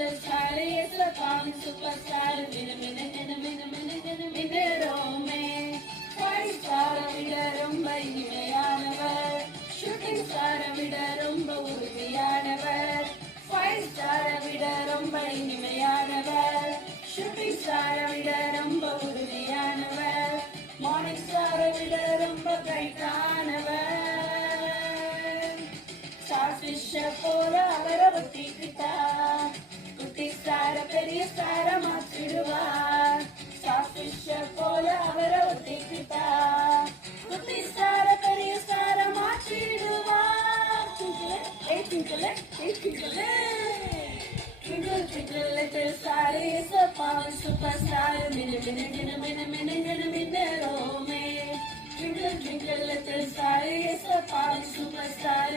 little star is a falling superstar. மின்னுறோமே. Five star விட ரொம்ப இனிமையானவர். Shooting star விட ரொம்ப உறுதியானவர். Five star விட ரொம்ப இனிமையானவர். Shooting star விட ரொம்ப உறுதியானவர். Morning star விட ரொம்ப பிரைட்டானவர். Starfish போல அவரை ஒத்திக்கிட்டா குட்டி ஸ்டார பெரிய ஸ்டார மாற்றிடுவார். Starfish போல அவரை ஒத்திக்கிட்டா குட்டி ஸ்டார பெரிய ஸ்டார மாற்றிடுவார். Twinkle, twinkle, twinkle, twinkle, little star is a falling superstar. மின்னுறோமே. Twinkle, twinkle, little star is a falling superstar.